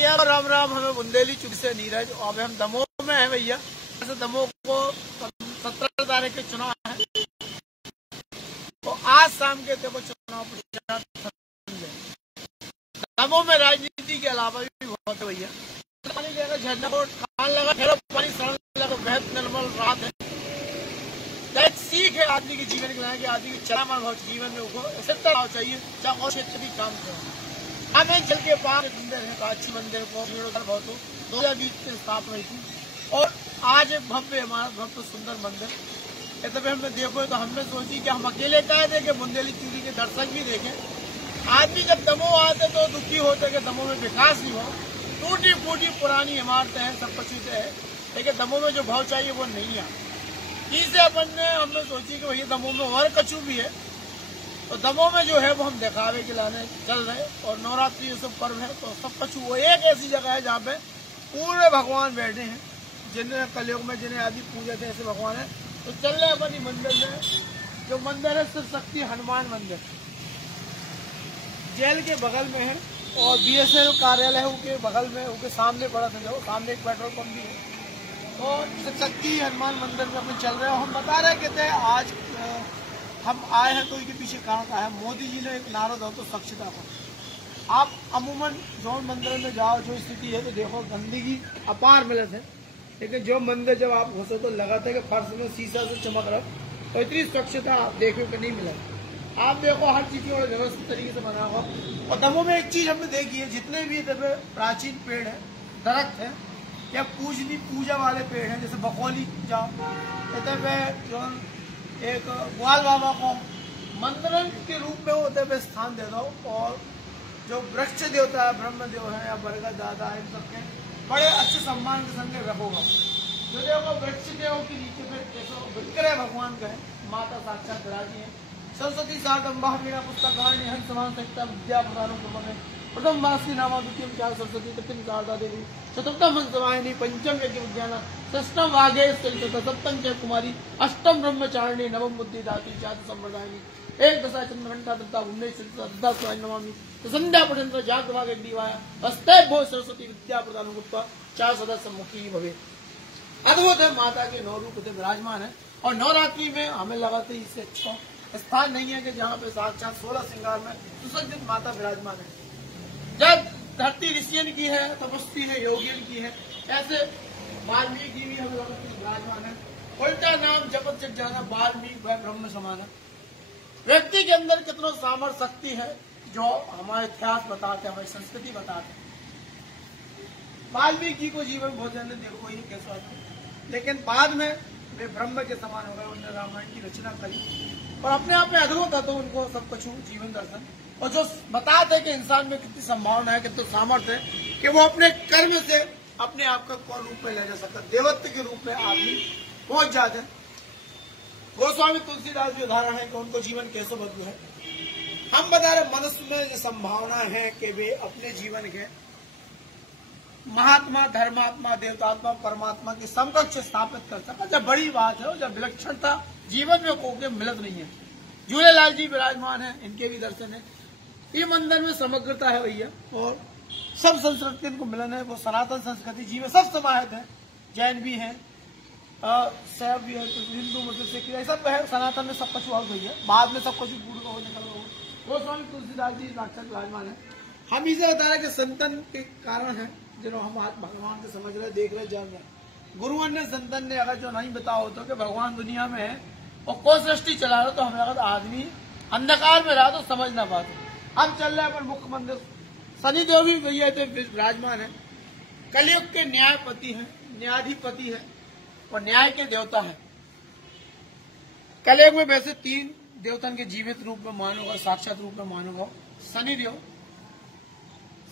यार राम राम। हमें बुंदेली चुक से नीरज, और हम दमोह में है भैया। दमोह को 17 तारीख के चुनाव है, तो आज शाम के देखो चुनाव प्रचार दमोह में राजनीति के अलावा भी बहुत है भैया। झरना को खान लगा, ठहरो पानी सड़न लगा, बेहद निर्मल रात है। एक सीख है आदमी के जीवन के कि आदमी को चला मार जीवन में उनको ऐसे तनाव चाहिए, चाहे और क्षेत्र भी काम करें। हमें जल के पास मंदिर है, काशी मंदिर को बहुत हो 2020 की स्थापना हुई थी, और आज भव्य हमारा भव्य सुंदर मंदिर। ऐसे में हमने देखो तो हमने सोची कि हम अकेले कह दें कि बुंदेली चूड़ी के दर्शक भी देखें। आदमी जब दमोह आते तो दुखी होते कि दमोह में विकास नहीं हो, टूटी फूटी पुरानी इमारतें हैं, सब कुछ है, लेकिन दमोह में जो भाव चाहिए वो नहीं है। इसे हमने सोची कि भैया दमोह में और कछु भी है, तो दमोह में जो है वो हम दिखावे के लाने चल रहे। और नवरात्रि ये सब पर्व है, तो सब कछु वो एक ऐसी जगह है जहाँ पे पूरे भगवान बैठे हैं, जिन्हें कलयुग में जिन्हें आदि पूजा थे ऐसे भगवान है। तो चल रहे अपनी मंदिर में, जो मंदिर है शिव शक्ति हनुमान मंदिर, जेल के बगल में है, और BSNL कार्यालय के बगल में, उनके सामने बड़ा सा जो सामने एक पेट्रोल पंप भी है। और शिव शक्ति हनुमान मंदिर में अपन चल रहे हैं। हम बता रहे कहते हैं आज हम आए हैं, तो इसके पीछे कारण क्या है। मोदी जी ने एक नारा दिया तो स्वच्छता को। आप अमूमन जो मंदिर में जाओ, जो स्थिति है तो देखो गंदगी अपार मिलत है, लेकिन जो मंदिर जब आप घुसो तो लगाते है कि फर्श में शीशा से चमक रहा, तो इतनी स्वच्छता आप देखो कि नहीं मिला। आप देखो हर चीज को व्यवस्थित तरीके से बना हुआ। और दमोह में एक चीज हमने देखी है, जितने भी प्राचीन पेड़ है, दरख्त है, या पूजा वाले पेड़ हैं, जैसे बकौली जाओ, जो एक ग्वाल बाबा को मंदिर के रूप में होते हुए स्थान दे दो, और जो वृक्ष देवता है, ब्रह्म देव है या बरगद दादा है, इन सबके बड़े अच्छे सम्मान के संग रखोगा। जो देखो वृक्ष देव के नीचे पे विग्रह भगवान का है, माता साक्षात विराजी है। सरस्वती साधम्बा मीणा पुस्तकाणी हंस समान सकता विद्या प्रदान में प्रथम वासी नामा द्वितीय चार सरस्वती तृतीय शारदा देवी चतुर्थम हंसवाहिनी पंचम यज्ञ विज्ञान षष्ठम वाघे सप्तम जय कुमारी अष्टम ब्रह्मचारिणी नवम बुद्धि दाती जाति संप्रदायिनी एक दशा चंद्र घंटा दत्ता उन्नीस नमामि संध्या पर्यंत जाग वाग दीवाया हस्ते भो सरस्वती विद्या प्रदान गुप्ता चार सदस्य मुखी भवे। अद्भुत है, माता के 9 रूप से विराजमान है। और नवरात्रि में हमें लगाते इससे अच्छा स्थान नहीं है कि जहाँ पे साक्षात 16 श्रृंगार में सुसज्जित माता विराजमान है। जब धरती ऋषियन की है, तपस्वी है, योगियन की है, ऐसे वाल्मीकि भी हम लोगों की विराजमान है। उल्टा नाम जपत जग जाना वाल्मीकि वह ब्रह्म समान है। व्यक्ति के अंदर कितना सामर्थ्य शक्ति है, जो हमारे इतिहास बताते हैं, हमारी संस्कृति बताते हैं। वाल्मीकि को जीवन भोजन ने देखो ये कैसा था, लेकिन बाद में वे ब्रह्म के समान हो गए। उन्होंने रामायण की रचना करी, और अपने आप में अद्भुत था। तो उनको सब कुछ जीवन दर्शन, और जो बताते हैं कि इंसान में कितनी संभावना है, कितना सामर्थ्य है कि वो अपने कर्म से अपने आप का कौन रूप में ले जा सकता, देवत्व के रूप में आदमी पहुंच जाते हैं। गोस्वामी तुलसीदास भी उदाहरण है कि उनको जीवन कैसे बदलू है। हम बता रहे मनुष्य में जो संभावना है कि वे अपने जीवन के महात्मा, धर्मात्मा, देवतात्मा, परमात्मा के समकक्ष स्थापित कर सका। जब बड़ी बात है, और जब विलक्षणता जीवन में कोई मिलत नहीं है। झूलेलाल जी विराजमान है, इनके भी दर्शन है। ये मंदिर में समग्रता है भैया, और सब संस्कृति को मिलन है। वो सनातन संस्कृति जीवन सब समाहित है। जैन भी है, शैव भी है, हिंदू मुस्लिम सिख सब है। सनातन में सब कुछ हुआ भैया, बाद में सब कुछ पूर्ण हो निकल रहा। गोस्वामी तुलसीदास जी साक्षात विराजमान है। हम इसे बता रहे कि संतन के कारण है, जो हम आज भगवान को समझ रहे, देख रहे, जान रहे। गुरुवन ने, संतन ने अगर जो नहीं बताओ तो कि भगवान दुनिया में है और कोई सृष्टि चला रहा, तो हमें अगर आदमी अंधकार में रहा तो समझ ना पाते। हम चल रहे हैं पर मुख्य मंदिर शनिदेव भी भैया विराजमान है। कलयुग के न्यायपति है, न्यायाधिपति है, और न्याय के देवता है। कलयुग में वैसे 3 देवतन के जीवित रूप में मानोगा, साक्षात रूप में मानोगा।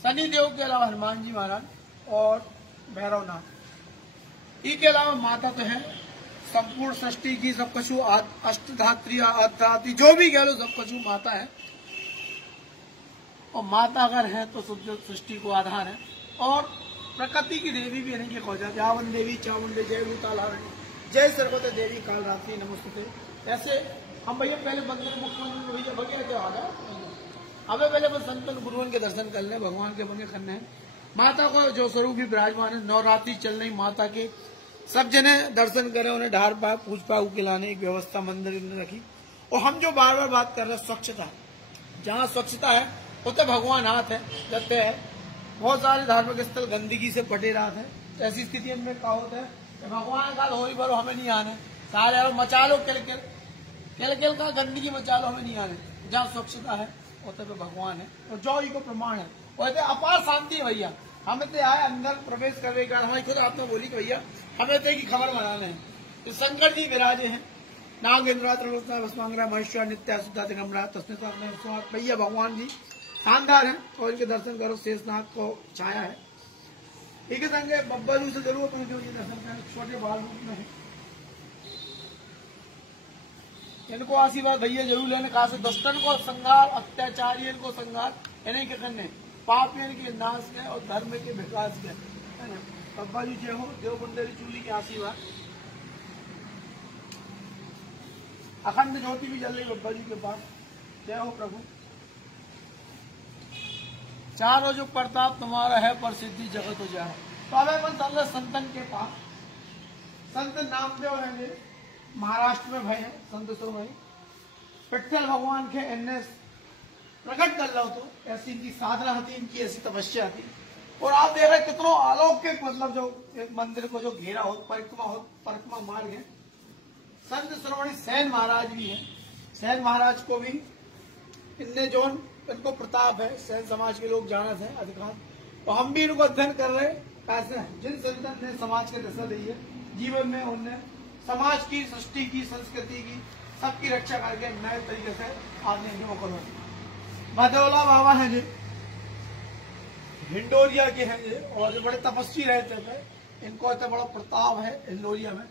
शनिदेव के अलावा हनुमान जी महाराज और भैरवनाथ। इसके अलावा माता तो है संपूर्ण सृष्टि की, सब कुछ अष्टधात्री, अर्थात्री, जो भी कह लो सब कुछ माता है। और माता अगर है तो सृष्टि को आधार है, और प्रकृति की देवी भी नहीं खोजा। जावन देवी चामुंडे जय भूतालारणी जय सरस्वती देवी काल रात्रि नमस्ते। ऐसे हम भैया पहले मंदिर मुख्यमंत्री भैया भैया क्या हाल है, हमें पहले बस संतन गुरुओं के दर्शन कर ले, भगवान के बने करने हैं। माता को जो स्वरूप भी विराजमान है, नवरात्रि चल रही माता के, सब जने दर्शन करें, उन्हें ढार पा पूज पाऊ खिलाने की व्यवस्था मंदिर ने रखी। और हम जो बार बार बात कर रहे हैं स्वच्छता, जहाँ स्वच्छता है उतने भगवान हाथ है जते है। बहुत सारे धार्मिक स्थल गंदगी से पटे रहा है, ऐसी स्थिति में क्या होता है कि भगवान का हो भरो हमें नहीं आने, सारे मचा लो केल का गंदगी मचा लो, हमें नहीं आने। जहाँ स्वच्छता है उतने पे भगवान है और जो ही को प्रमाण है और अपार शांति भैया। हमें तो आए अंदर प्रवेश करने का हमारी खुद आत्मा बोली कि भैया हमें तो की खबर बनाना है। तो शंकर जी विराजे हैं, नागेंद्र भस्मांगरा महेश्वर नित्य शुद्धा दिगंबरा तस्में भैया भगवान जी शानदार है और इनके दर्शन करो। शेषनाग को छाया है, एक संगे बब्बा जी से जरूर पहुंचो ये दर्शन करें, छोटे बाल रूप में है। इनको आशीर्वाद भैया जरूर लेने, कहा से दुष्टन को संगार, अत्याचारी को संगार, इन्हीं के करने पापियन के नाश के और धर्म के विकास के, है ना। बब्बा जी जय हो, देवबंदेरी चूली के आशीर्वाद। अखंड ज्योति भी जल रही बब्बा जी के पास, जय हो प्रभु। चारों जो प्रताप तुम्हारा है, प्रसिद्धि जगत हो जाए। तो अब अपन चल रहे संतन के पास। संत नामदेव है, महाराष्ट्र में भाई है संत सो भाई, विठ्ठल भगवान के एनएस प्रकट कर लो तो ऐसी इनकी साधना थी, इनकी ऐसी तपस्या थी। और आप देख रहे कितनों अलौकिक, मतलब जो एक मंदिर को जो घेरा हो, परिक्रमा मार्ग है। संत श्रोमणी सेन महाराज भी है, सेन महाराज को भी इनने जो इनको प्रताप है, सेन समाज के लोग जानते हैं अधिकार। तो हम भी इनको अध्ययन कर रहे कैसे हैं। जिन संतन ने समाज के दशा दी है जीवन में, उनने समाज की, सृष्टि की, संस्कृति की, सबकी रक्षा करके नए तरीके से आदमी इनको करो। भदौला बाबा है जी, हिंडोरिया के हैं जी, और जो बड़े तपस्वी रहते थे, इनको इतना बड़ा प्रताप है हिंडोरिया में।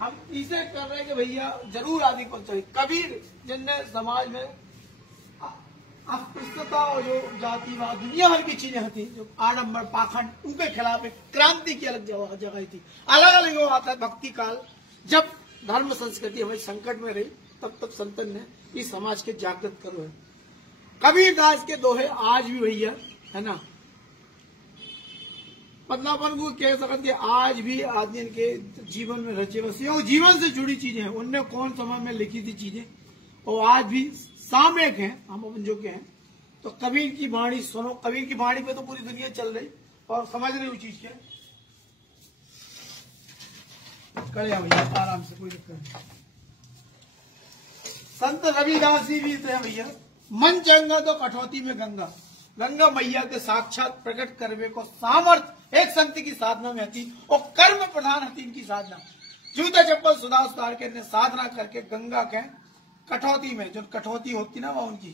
हम इसे कर रहे हैं कि भैया जरूर आदि को चाहिए। कबीर जिनने समाज में अस्पृश्यता और जो जातिवाद दुनिया भर की चीजें होती, जो आडंबर पाखंड, उनके खिलाफ एक क्रांति की अलग जगह थी। अलग अलग वो आता है भक्ति काल, जब धर्म संस्कृति हमें संकट में रही, तब तक संतन ने इस समाज के जागृत करो है। कबीर दास के दोहे आज भी भैया, है ना, पद्मापन को कह सकते कि आज भी आदमी के जीवन में रचे बसे, जीवन से जुड़ी चीजें हैं। उनने कौन समय में लिखी थी चीजें, और आज भी सामयिक हैं हम अपन जो के हैं। तो कबीर की वाणी सुनो, कबीर की वाणी पे तो पूरी दुनिया चल रही और समझ रही उस चीज के। खड़े भैया आराम से, कोई दिक्कत नहीं। संत रविदास जी भी थे भैया, मन चंगा तो कठौती में गंगा, गंगा मैया के साक्षात प्रकट करने को सामर्थ्य एक संत की साधना में थी, और कर्म प्रधान थी इनकी साधना। जूता चप्पल सुधा सुधार के साधना करके गंगा के कठौती में, जो कठौती होती ना वो उनकी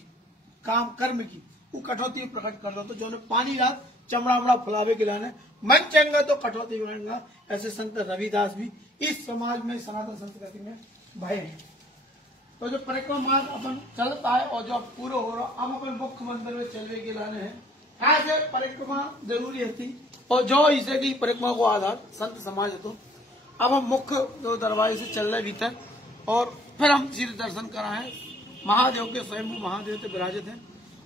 काम कर्म की, वो कठौती में प्रकट कर लो। तो जो पानी रात चमड़ा वमड़ा फुलावे गिलाने, मन चंगा तो कठौती में, ऐसे संत रविदास भी इस समाज में, सनातन संस्कृति में भय है। तो जो परिक्रमा मार्ग अपन चलता है और जो पूरा हो रहा, अब अपन मुख्य मंदिर में चलने के लाने हैं। ऐसे परिक्रमा जरूरी थी, और जो इसे की परिक्रमा को आधार संत समाज है। तो अब हम मुख्य जो दरवाजे से चल रहे भीतर, और फिर हम सीधे दर्शन कराएं महादेव के, स्वयं महादेव से विराजित हैं।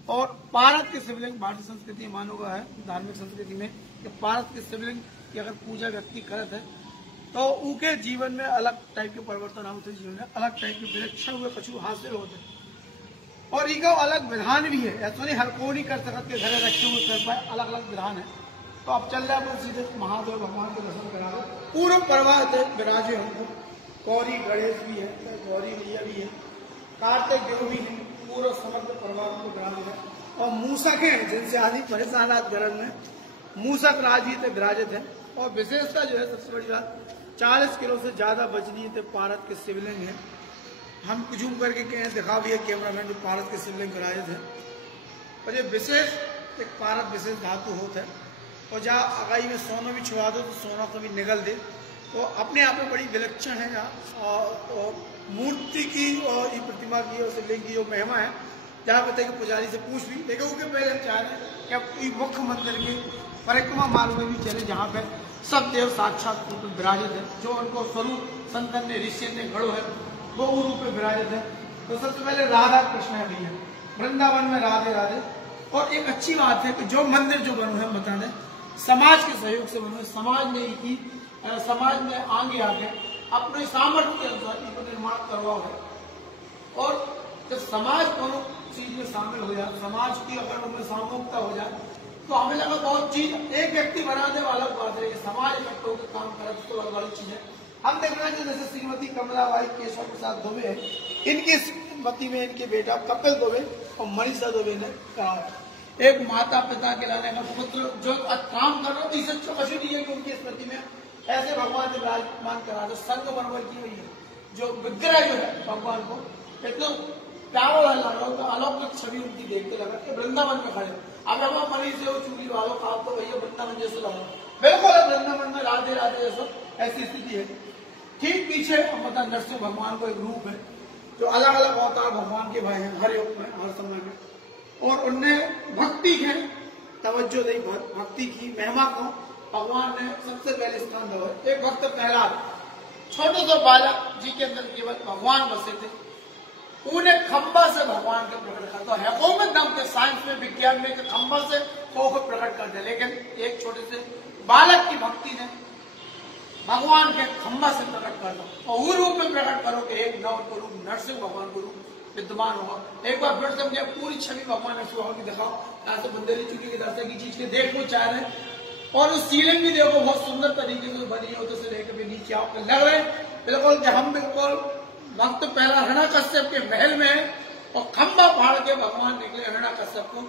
और पारस के शिवलिंग, भारतीय संस्कृति मानो का है, धार्मिक संस्कृति में कि पारस के शिवलिंग की अगर पूजा व्यक्ति करत है तो उनके जीवन में अलग टाइप के परिवर्तन होते, जीवन में अलग टाइप के विलक्षण हुए कछु हासिल होते। और इनका अलग विधान भी है, ऐसा नहीं हर को नहीं कर सकते घरे रखे हुए कर पाए, अलग अलग विधान है। तो अब चल रहा है सीधे महादेव भगवान के दर्शन करा रहे। पूर्व प्रभात विराजे हमको, गौरी गणेश भी है, गौरी मैया भी है, कार्तिक देव भी है, पूरा समग्र परिवार को विराजित है। और मूसक है जिनसे आदि परेशान गरण में, मूसक राजी से विराजित है। और विशेषता जो है सबसे बड़ी बात, 40 किलो से ज्यादा वजनी थे पारस के शिवलिंग है। हम जूम करके कहें दिखा भी है कैमरामैन, जो पारस के शिवलिंग विराजित है। और ये विशेष एक पारस विशेष धातु होता है, और जहाँ अगाई में सोना भी छुआ दो तो सोना कभी निगल दे। तो अपने आप में बड़ी विलक्षण है यहाँ। और मूर्ति की और ये प्रतिमा की और शिवलिंग की जो महिमा है, जहाँ पता है कि पुजारी से पूछ भी, लेकिन उसके पहले हम चाह रहे हैं कि अब मुख्य मंदिर के परिक्रमा मार्ग में भी चले, जहाँ पे सब देव साक्षात रूप में विराजित है। जो उनको स्वरूप संतन ने, ऋषि ने गढ़ो है, वो रूप में विराजित है। तो सबसे पहले राधा कृष्ण है भैया, वृंदावन में राधे राधे। और एक अच्छी बात है कि जो मंदिर जो बनो है बता दें, समाज के सहयोग से बने, समाज ने की, समाज ने आगे आगे अपने सामर्थ्य के अनुसार इनको निर्माण करवाओ है। और जब समाज दोनों चीज में शामिल हो जाए, समाज की अगर उनमें सामूहिकता हो जाए, तो हमें लगा बहुत चीज एक व्यक्ति बनाने वाला बात है, समाज इकट्ठे होकर काम करे तो बहुत बड़ी चीज है। हम देख रहे हैं जैसे श्रीमती कमलाबाई केशव प्रसाद दुबे है, इनकी श्रीमती में इनके बेटा कपिल दुबे और मनीषा दुबे ने कहा, एक माता पिता के लाने का पुत्र जो काम कर रहा है, इससे कछु नहीं है कि उनकी स्मृति में ऐसे भगवान ने विराजमान करा दो। संग बनवर की हुई है, जो विग्रह जो है भगवान को इतना प्यारा लगा रहा हो, अलौकिक छवि उनकी देखते लगा कि वृंदावन में खड़े। अब रवा मनी से वो चूड़ी वालों का तो भैया वृंदावन जैसे लगा, बिल्कुल वृंदावन में राधे राधे जैसा ऐसी स्थिति है। ठीक पीछे मतलब नरसिंह भगवान को एक रूप है, जो अलग अलग अवतार भगवान के भाई हैं हर युग में, हर समय में, और उनने भक्ति के तवज्जो दी, भक्ति की महिमा को भगवान ने सबसे पहले स्थान दिया। एक वक्त प्रहलाद छोटे से बालक जी के अंदर केवल भगवान बसे थे, उन्हें खंबा से भगवान का प्रकट करता है। वो में दम के साइंस में, विज्ञान में खंबा से को प्रकट कर दे, लेकिन एक छोटे से बालक की भक्ति ने भगवान के खंबा से प्रकट कर दो और वो रूप में प्रकट करो कि एक नव को रूप नरसिंह भगवान को रूप विद्यमान होगा। एक बार फिर से मुझे पूरी छवि भगवान नरसिंह की दिखाओ, यहाँ से बंदेली चुकी के दर्शक की चीज के देखो चाह रहे हैं, और उस सीलिंग भी देखो बहुत सुंदर तरीके से बनी हो, तो से लेकर नीचे आपको लग रहे बिल्कुल हम बिल्कुल वक्त पहला हिरण्यकश्यप के महल में है और खंबा फाड़ के भगवान निकले हिरण्यकश्यप को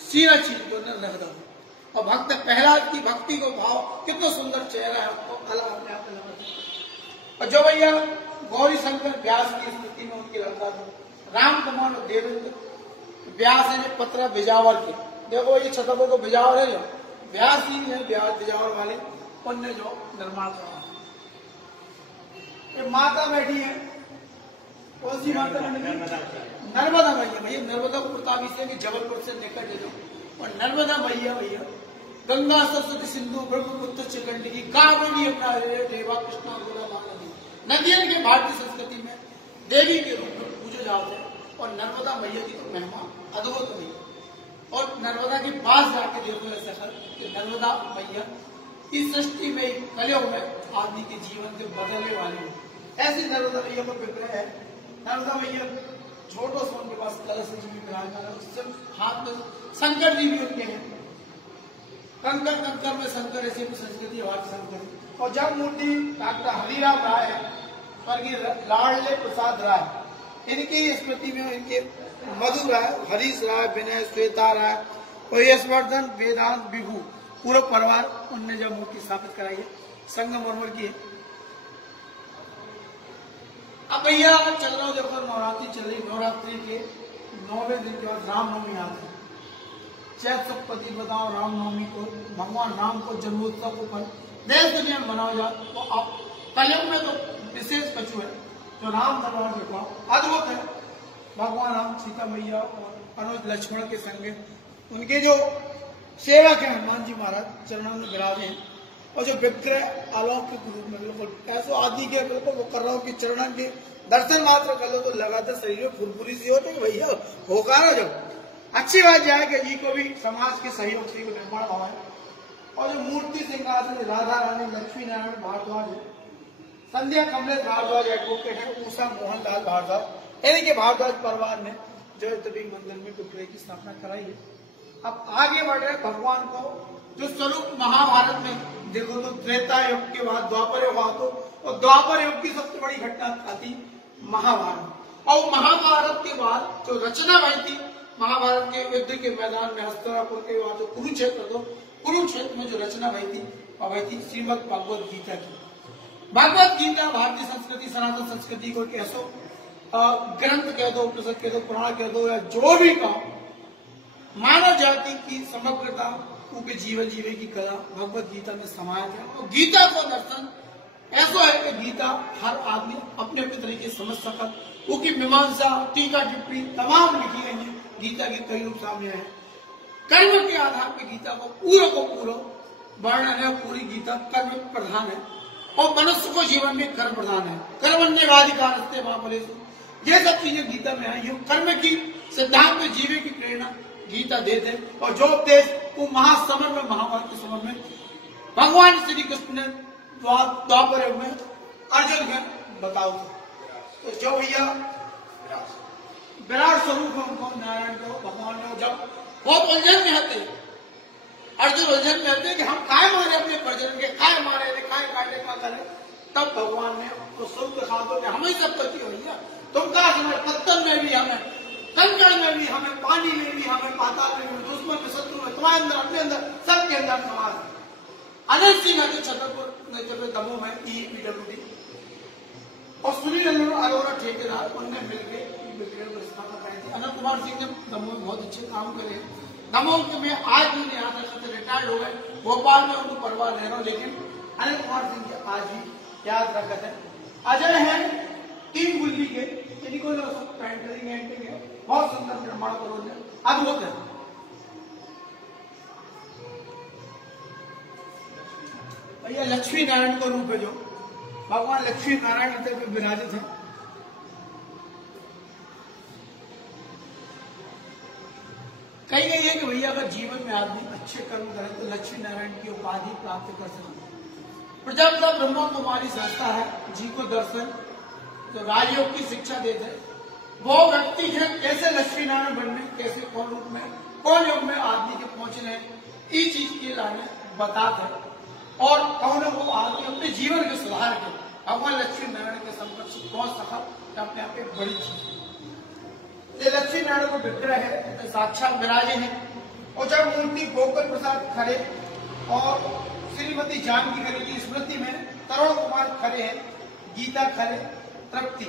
सीना चीज को रख दो। और भक्त प्रहलाद की भक्ति को भाव कितना सुंदर चेहरा है, आपको अलग अपने आप लगा। और जो भैया गौरी शंकर व्यास की स्थिति में उनके लड़का था राम कुमार और देवेंद्र व्यास है पत्र बिजावर के, देखो ये छतरपुर को बिजावर है, जो व्यास ही है बिजावर वाले, उनने जो निर्माण करा। ये माता बैठी है, कौन सी माता? नर्मदा मैया। भैया नर्मदा को प्रताप इसलिए कि जबलपुर से निकट है जो, और नर्मदा मैया भैया गंगा सरस्वती सिंधु ब्रह्मपुत्र चिकंडी कावेरी अपना देवा कृष्णा नदियों के भारतीय संस्कृति में देवी के रूप में पूजे जाते हैं। और नर्मदा मैया की तो महिमा अद्भुत हुई, और नर्मदा के पास जाके देखो ऐसा कर कि नर्मदा मैया इस सृष्टि में कलयुग में आदमी के जीवन के बदलने वाली है। ऐसी नर्मदा मैया को विग्रह है। नर्मदा मैया छोटो से उनके पास कलश जी भी विराजमान, हाथ में शंकर जी भी उनके हैं, कंकर कंकर में शंकर, ऐसी संस्कृति भारतीय संस्कृति। और जब मूर्ति डॉक्टर हरिराम राय है, स्वर्गीय लाडले प्रसाद राय, इनकी स्मृति में इनके मधु राय, हरीश राय, विनय, श्वेता राय और यशवर्धन, वेदांत, विभू पूरा परिवार, उनने जब मूर्ति स्थापित कराई है संगमरमर की। अब भैया चल रहा हूं, देखो नवरात्रि चल रही, नवरात्रि के 9वें दिन के बाद रामनवमी आती है। चैत सप्तमी बताओ, रामनवमी को भगवान राम को जन्मोत्सव को पर देश दुनिया में मनाया जाए, तो अब कलयुग में तो विशेष कछु है जो राम दरबार देखो अद्भुत है। भगवान राम सीता मैया और अनुज लक्ष्मण के संगे उनके जो सेवक है हनुमान जी महाराज चरणों में विराजे हैं, और जो विग्रह अलौकिक रूप में बिल्कुल ऐसा आदि के बिल्कुल वो कर रहा हूँ कि चरणों के दर्शन मात्र कर लो तो लगातार शरीर में फुरफुरी सी होती है। भैया होगा जब अच्छी बात यह है कि जी को भी समाज के सहयोग से निर्माण हुआ है। और जो मूर्ति सिंहासन राधा रानी लक्ष्मी नारायण भारद्वाज है, संध्या कमलेश भारद्वाज एडवोकेट है, उषा मोहन लाल भारद्वाज, यानी कि भारद्वाज परिवार ने जो तभी मंदिर में विग्रह की स्थापना कराई है। अब आगे बढ़ रहे भगवान को जो स्वरूप महाभारत में देखो तो त्रेता युग के बाद द्वापर युग आता, और द्वापर युग की सबसे बड़ी घटना आती महाभारत। और महाभारत के बाद जो रचना हुई थी महाभारत के युद्ध के मैदान में हस्तिनापुर के बाद कुरुक्षेत्र, तो कुरुक्षेत्र में जो रचना हुई थी वह थी श्रीमद भगवद गीता की। भगवद गीता भारतीय संस्कृति सनातन संस्कृति को कैसो ग्रंथ कह दो, उपनिषद कह दो, पुराण कह दो, या जो भी कहो, मानव जाति की समग्रता उनके जीवन जीवे की कला भगवद गीता में समाया है। और गीता का दर्शन ऐसा है कि गीता हर आदमी अपने अपने तरीके से समझ सका, उनकी मीमांसा टीका टिप्पणी तमाम लिखी गई है, गीता के कई रूप सामने आए। कर्म के आधार पर गीता को पूरा वर्णन है, पूरी गीता कर्म प्रधान है, और मनुष्य को जीवन में कर्म प्रधान है। कर्मण्येवाधिकारस्ते मा फलेषु, ये सब चीजें गीता में आई, कर्म की सिद्धांत में जीवे की प्रेरणा गीता देते, और जो उपदेश वो महासमर में, महाभारत के समय में भगवान श्री कृष्ण ने द्वापर युग में अर्जुन के बताओ। तो जो भैया विराट स्वरूप है उनको, नारायण को, भगवान को जब बहुत उलझन में होते, अर्जुन उलझन में होते कि हम काय मारे अपने प्रजन के, काय मारे काय काटे का करें, तब भगवान ने तो स्वरूप दिखा दो कि हमें सब पति हो भैया, तुम कहा हमारे पत्तन में भी हमें, कंकड़ में भी हमें, पानी में भी हमें, पाताल में भी, दुश्मन में, शत्रु में, तुम्हारे अंदर, अपने अंदर, सबके अंदर समाज है। अनंत सिंह है छतरपुर दमोह में EPWD और सुनील अरोड़ा ठेकेदार, उनने मिलकर को स्थापना कराई थी। अनंत कुमार सिंह ने दमोह में बहुत अच्छे काम करे। दमोह में आज भी यहाँ तक रिटायर्ड हो गए, भोपाल में उनको परवाह ले रहा हूँ, लेकिन अनंत कुमार सिंह के आज भी याद रखते हैं। अजय है 3 गुल्ली के, इनको पेंटरिंग है, बहुत सुंदर निर्माण करोगे, अद्भुत है। भैया लक्ष्मी नारायण का रूप है, जो भगवान लक्ष्मी नारायण होते हुए विराजित है। कही गई है कि भैया अगर जीवन में आदमी अच्छे कर्म करे तो लक्ष्मी नारायण की उपाधि प्राप्त कर सकते। प्रजापिता ब्रह्मा कुमारी संस्था है, जी को दर्शन जो राजयोग की शिक्षा देते हैं, वो व्यक्ति है कैसे लक्ष्मी नारायण बनने, कैसे कौन रूप में, कौन युग में आदमी के पहुंचने, इस चीज के लाने बताते हैं। और कौन वो आदमी अपने जीवन के सुधार के भगवान लक्ष्मी नारायण के समकक्ष पहुंच सका, अपने आप एक बड़ी चीज। ये लक्ष्मी नारायण को विग्रह है, तो साक्षात विराजे हैं। और जब मूर्ति गोकुल प्रसाद खरे और श्रीमती जानकी खरे की स्मृति में तरुण कुमार खरे हैं, गीता खरे, तृप्ति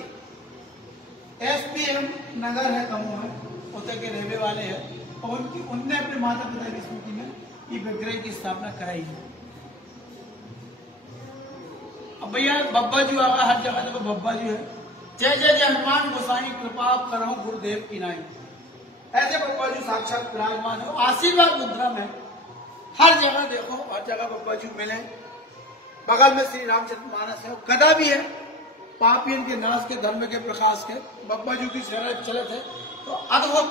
SPM नगर है दमोह में, उतर के रहने वाले हैं, और उनने अपने माता पिता की स्मृति में ये विग्रह की स्थापना कराई है। अब भैया बब्बा जी आगा, हर जगह देखो बब्बा जी है। जय जय जय हनुमान गोसाई कृपा करो गुरुदेव की नाई, ऐसे बब्बा जी साक्षात विराजमान है। आशीर्वाद मुद्रा में हर जगह देखो, हर जगह बब्बा जी मिले। बगल में श्री रामचंद्र मानस है, गदा भी है, पापियन के नाश के, धर्म के प्रकाश के, बब्बा जी की शरण चलत है। तो अद्भुत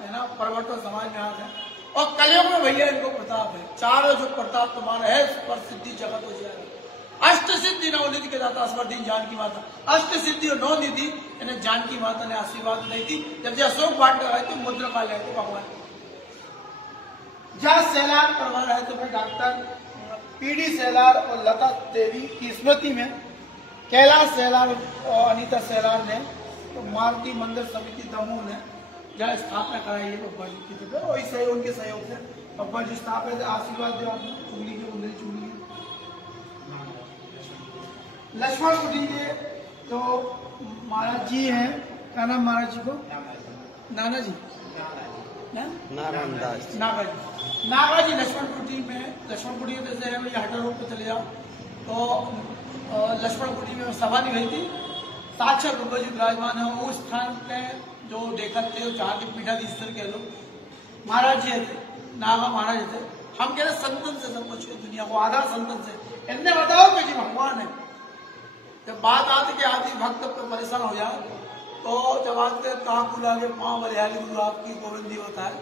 है ना, परिवर्तन समाज में आते हैं। और कलयुग में भैया इनको प्रताप है, चारों जो प्रताप तुम्हारा है, पर सिद्धि जगत हो जाएगा। अष्ट सिद्धि नवनिधि के दाता स्वर्धीन जानकी माता, अष्ट सिद्धि और 9 निधि इन्हें जानकी माता ने आशीर्वाद दी थी। जब अशोक वाट लगाई थी, मुद्रा पा ले भगवान। जहाँ सैलार करवा रहे थे तो डॉक्टर PD सैलार और लता देवी की स्मृति में कैलाश सैलार और अनीता सैलार ने तो मारुति मंदिर समिति दमोह ने जहाँ स्थापना कराई है बब्बा जी की जगह, वही सही उनके सहयोग से बब्बा जी स्थापित। आशीर्वाद दे चुगली के बुंदे चुगली। लक्ष्मण कुटी के तो महाराज जी हैं, क्या नाम महाराज जी को? नाना जी, नागा जी लक्ष्मण कुटी में, लक्ष्मण कुटी जैसे है भैया हटर रोड पे चले जाओ तो लक्ष्मण कुटी में सभा निभाई थी। साक्षात बब्बा जी विराजमान है। उस स्थान पे जो देखा थे, जहाँ के पीठाधीश्वर कह लो महाराज जी थे, नागा महाराज थे। हम कह रहे संतन से सब कुछ दुनिया को, आधार संतन से। इनने बताओ कि जी भगवान है। जब बात आती कि आदमी भक्त परेशान हो जाए तो जब आते कहाँ बुला के पाँव बलिहारी गुरु आपकी गोविंद जी होता है।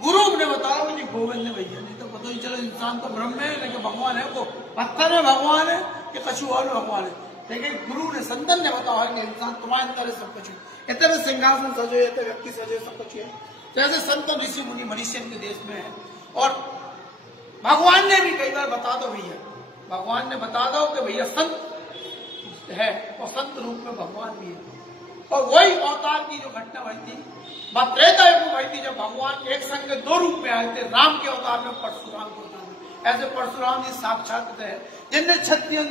गुरु ने बताया कि गोविंद ने भैया, नहीं तो पता ही चलो इंसान तो ब्रह्म है, लेकिन भगवान है वो पत्थर में भगवान है कि कछु और में भगवान है। लेकिन गुरु ने, संतन ने बताया कि इंसान तुम्हारे अंदर सब कुछ है। इतने में सिंहासन सजो, इतने व्यक्ति सजो, सब कुछ है। तो ऐसे संत ऋषि मुनि मनुष्य के देश में है। और भगवान ने भी कई बार बता दो भैया, भगवान ने बता दो कि भैया संत है और संत रूप में भगवान भी है। और वही अवतार की जो घटना हुई थी, त्रेता युग में हुई थी, जब भगवान एक संग 2 रूप में आए थे, राम के अवतार में, परशुराम के अवतार में। ऐसे परशुराम जी साक्षात थे जिनने क्षत्रिय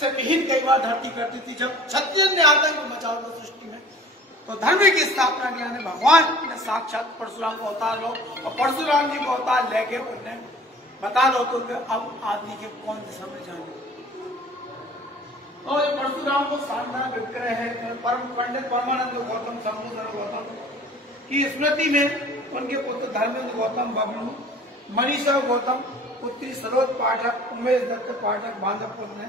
से विहीन कई बार धरती करती थी। जब क्षत्रिय ने आतंक मचाया था सृष्टि में, तो धर्म की स्थापना किया ने भगवान ने साक्षात परशुराम को अवतार लो, और परशुराम जी को अवतार लेके उन्हें बता दो तो अब आदमी के कौन दिशा में जाने। और परशुराम को शानदार विग्रह है। परम पंडित परमानंद गौतम, शंभुधर गौतम की स्मृति में उनके पुत्र धर्मेंद्र गौतम, बबलू, मनीषा गौतम, पुत्री सरोज पाठक, उमेश दत्त पाठक बांधवपुर ने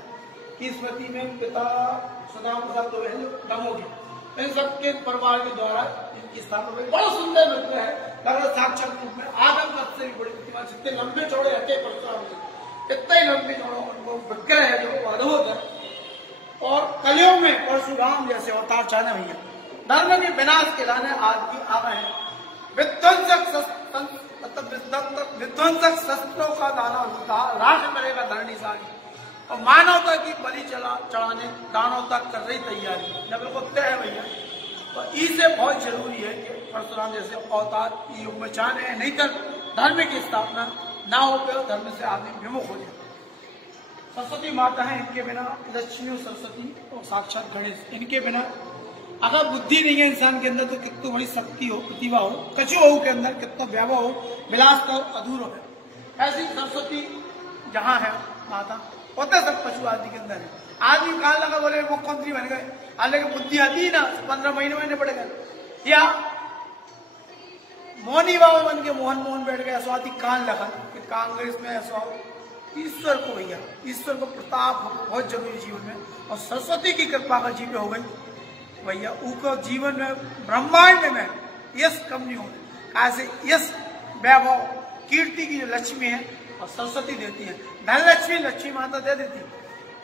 की स्मृति में पिता सदाम प्रसाद दमोह के इन सबके परिवार के द्वारा इनकी स्थापना हुई। बड़ा सुंदर विग्रह है, साक्षात रूप में आदम कद से भी बड़ी प्रतिमा, जितने लंबे चौड़े हटे परशुराम जी, इतने ही लंबे चौड़े वो विग्रह है जो अद्भुत है। और कलियुग में परशुराम जैसे अवतार चाहने भैया धर्म के विनाश के लाने आदमी आ रहे हैं। विध्वंसक शस्त्रों का दाना राज करेगा धरणी सारी, और मानवता की बलि चढ़ाने दानव तक कर रही तैयारी। जब लोग तय है भैया, तो इससे बहुत जरूरी है कि परशुराम जैसे अवतार युग में चाहने हैं, नहीं तो धर्म की स्थापना ना हो पाए, धर्म से आदमी विमुख हो जाए। सरस्वती माता है, इनके बिना लक्ष्मी और सरस्वती और साक्षात गणेश, इनके बिना अगर बुद्धि नहीं है इंसान के अंदर तो कितनी बड़ी शक्ति हो, प्रतिभा हो, कछु हो के अंदर कितना वैभव हो, विलास का अधूरा है। ऐसी सरस्वती जहाँ है माता, होता सब पशु आदि के अंदर है। आदमी कहाँ लगा बोले मुख्यमंत्री बन गए, हालांकि बुद्धि आती ना 15 महीने पड़ेगा, या मोहनी बाबा बन के मोहन बैठ गया, स्वाति कान लगा कि कांग्रेस में ऐसा। ईश्वर को भैया, ईश्वर को प्रताप बहुत जरूरी जीवन में, और सरस्वती की कृपा का जीवन हो गई भैया, उनको जीवन में ब्रह्मांड में यश कम नहीं होगा। कैसे यश वैभव कीर्ति की जो लक्ष्मी है और सरस्वती देती है, धन लक्ष्मी माता दे देती है,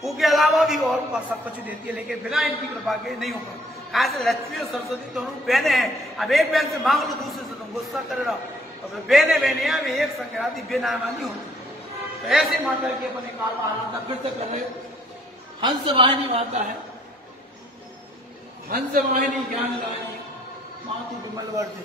उसके अलावा भी और सब कुछ देती है, लेकिन बिना इनकी कृपा के नहीं होगा। ऐसे लक्ष्मी और सरस्वती दोनों बहने हैं। अब एक बहन से मांग लो, दूसरे से तुम गुस्सा कर रहा हो, और बहने एक संग आती बेनामानी होती। तो ऐसे माता की अपने काल आराधना फिर से कर रहे। हंस वाहिनी माता है, हंस वाहिनी ज्ञान दानी मातु विमल वर्धि।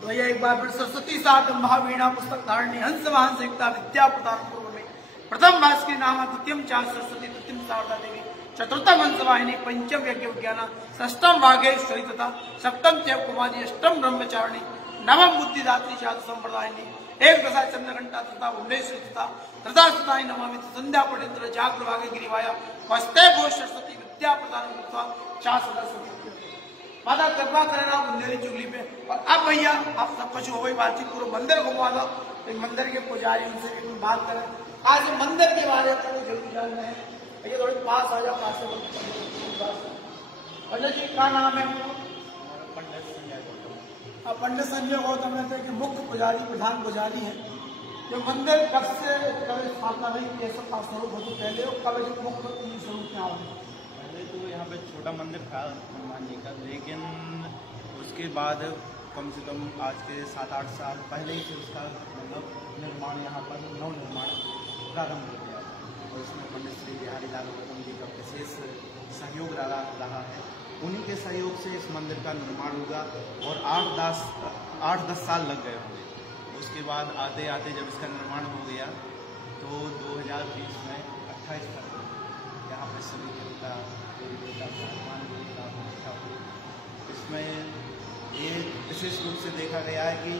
तो भैया एक बार फिर सरस्वती साथ महावीणा पुस्तक धारणी हंस वाहन संयुक्ता विद्या प्रदान पूर्व में प्रथम भास्करी नाम द्वितीयम चार सरस्वती तृतीयम शारदा देवी चतुर्थम हंस वाहिनी पंचम यज्ञ विज्ञान षष्टम वाघेश्वरी तथा सप्तम चैव कुमारी अष्टम ब्रह्मचारिणी नवम बुद्धिदात्री चार संप्रदायिनी एक दशा चंद्रघंटा तथा भुवनेश्वरी तथा तथा नमामि संध्या पटेन्द्र जाग्र वागे गिरिवाया वस्ते भो सरस्वती विद्या प्रदान चार सरस्वती माता कृपा करना बुंदेली चुगली पे। और अब भैया आप सब कुछ हो गई बातचीत, पूरा मंदिर घुमा दो, मंदिर के पुजारी उनसे भी बात करें। आज मंदिर के बारे में जरूर जानना है भैया, थोड़े पास आ जाओ, पास से पंडित जी का नाम है? पंडित संजय गौतम रहते कि मुख्य पुजारी प्रधान पुजारी है। जो मंदिर कब से कब स्थापना हुई, कैसा था स्वरूप हो पहले, और कब मुख्य स्वरूप क्या हो? पहले तो यहाँ पे छोटा मंदिर था हनुमान जी का, लेकिन उसके बाद कम से कम आज के 7-8 साल पहले ही से उसका मतलब निर्माण यहाँ पर नव निर्माण प्रारंभ हो गया, और इसमें पंडित श्री बिहारी लाल गौतम जी का विशेष सहयोग रहा है। उन्हीं के सहयोग से इस मंदिर का निर्माण हुआ, और 8-10 साल लग गए होंगे। उसके बाद आते आते जब इसका निर्माण हो गया तो 2020 में 28 फरवरी यहाँ पर सभी देवता हनुमान देवता इसमें ये विशेष रूप से देखा गया है कि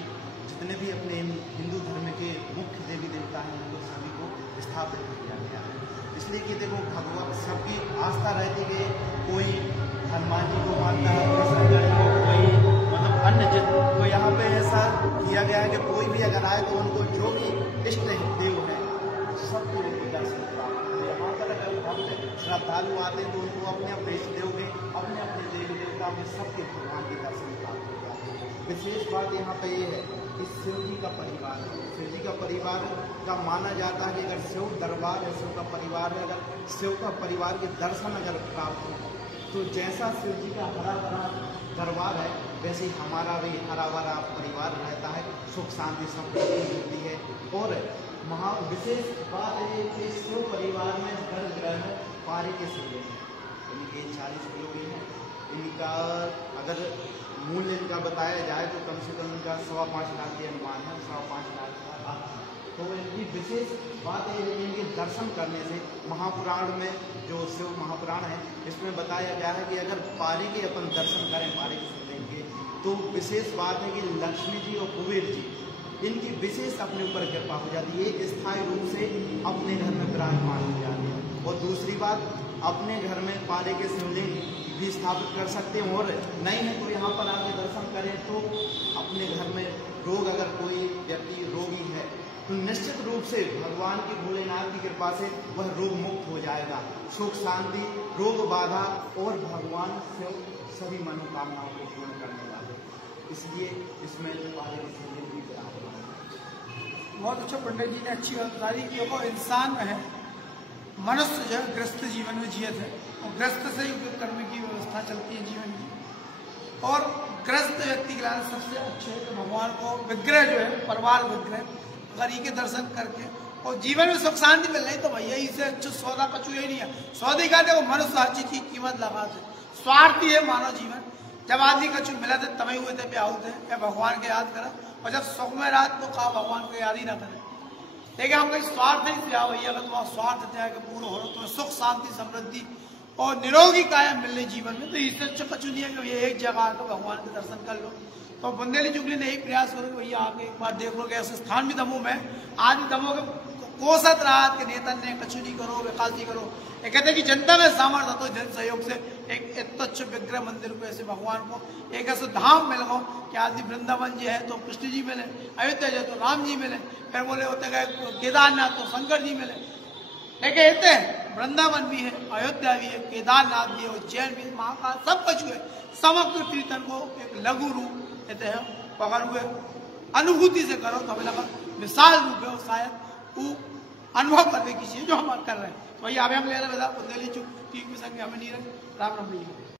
जितने भी अपने हिंदू धर्म के मुख्य देवी देवता हैं उनको सभी को स्थापित किया गया है। इसलिए कि देखो भगवान सबकी आस्था रहती है, कोई हनुमान जी को मानता है, कोई मतलब अन्य को यहाँ पे ऐसा किया गया है कि कोई भी अगर आए तो उनको जो भी इष्ट देव है सबको दर्शन प्राप्त। यहाँ पर अगर भक्त श्रद्धालु आते हैं तो उनको अपने अपने इष्ट देव के अपने अपने देवी देवता में सबके भगवान के दर्शन प्राप्त हो जाते हैं। विशेष बात यहाँ पे ये है कि शिव जी का परिवार है, शिव जी का परिवार का माना जाता है कि अगर शिव दरबार है, शिव का परिवार है, अगर शिव का परिवार के दर्शन अगर प्राप्त हो तो जैसा शिव जी का हरा भरा दरबार है वैसे ही हमारा भी हरा भरा परिवार रहता है, सुख शांति समृद्धि मिलती है। और विशेष बात है कि शिव परिवार में हर ग्रह पारे के शिवलिंग हैं, इनके 40 किलो भी हैं। इनका अगर मूल्य इनका बताया जाए तो कम से कम इनका 5.25 लाख के अनुमान है, 5.25 लाख का। तो इनकी विशेष बात है इनके दर्शन करने से महापुराण में जो शिव महापुराण है इसमें बताया गया है कि अगर पारे के अपन दर्शन करें पारे के शिवलिंग के तो विशेष बात है कि लक्ष्मी जी और कुबेर जी इनकी विशेष अपने ऊपर कृपा हो जाती है, एक स्थायी रूप से अपने घर में विराजमान हो जाते हैं। और दूसरी बात अपने घर में पारे के शिवलिंग भी स्थापित कर सकते हैं, और नहीं है तो यहाँ पर आके दर्शन करें तो अपने घर में रोग अगर कोई व्यक्ति रोगी है तो निश्चित रूप से भगवान की भोलेनाथ की कृपा से वह रोग मुक्त हो जाएगा। सुख शांति, रोग बाधा और भगवान से सभी मनोकामनाओं को पूर्ण करने वाले, इसलिए इसमें पहले भी बहुत अच्छा पंडित जी ने अच्छी बात बताई। देखो इंसान में है, मनुष्य जो है ग्रस्त जीवन में जियत है और ग्रस्त से ही कर्म की व्यवस्था चलती है जीवन की। और ग्रस्त व्यक्ति के लिए सबसे अच्छे भगवान को विग्रह जो है परवाल विग्रह, अगर ये के दर्शन करके और जीवन में सुख शांति मिल रही तो भैया इसे अच्छा सौदा कचू यही नहीं है। सौदे का देखो मनुष्य हर चीज की कीमत लगाते, स्वार्थी है मानव जीवन। जब आदमी कचू मिला थे तभी हुए थे ब्याह थे या भगवान के याद करा, और जब सुख में रात तो कहा भगवान को याद ही ना करे। लेकिन हम कहीं स्वार्थ नहीं दिया भैया, अगर तुम्हारा स्वार्थ त्याग के पूर्ण हो रहा तुम्हें सुख शांति समृद्धि और निरोगी कायम मिल रही जीवन में, तो इससे अच्छा कचू नहीं है कि ये एक जगह आकर भगवान के दर्शन कर लो। तो बुंदेली जुगली ने यही प्रयास करो कि भैया आके एक बार देख लो कि ऐसे स्थान भी दमोह में आज भी दमोह के कोसत रात के नेता ने कछु नहीं करो विकास नहीं करो। ये कहते हैं कि जनता में सामर्थ्य तो जन सहयोग से एक इतना विग्रह मंदिर को ऐसे भगवान को एक ऐसे धाम मिल गो कि आदमी वृंदावन जी है तो कृष्ण जी मिले, अयोध्या जाए तो राम जी मिले, फिर बोले होते गए केदारनाथ तो शंकर जी मिले। लेकिन कहते हैं वृंदावन भी है, अयोध्या भी है, केदारनाथ भी है, उज्जैन भी है, महाकाल सब कुछ है। समग्र कीर्तन को एक लघु रूप कहते हैं पकड़ हुए अनुभूति से करो तो हमें लगा विशाल रूप है और शायद वो अनुभव करने की चीज जो हम कर रहे हैं। तो भैया अभी हम ले रहे हैं बुंदेली चुप ठीक भी संग हमें नहीं रहे। राम राम।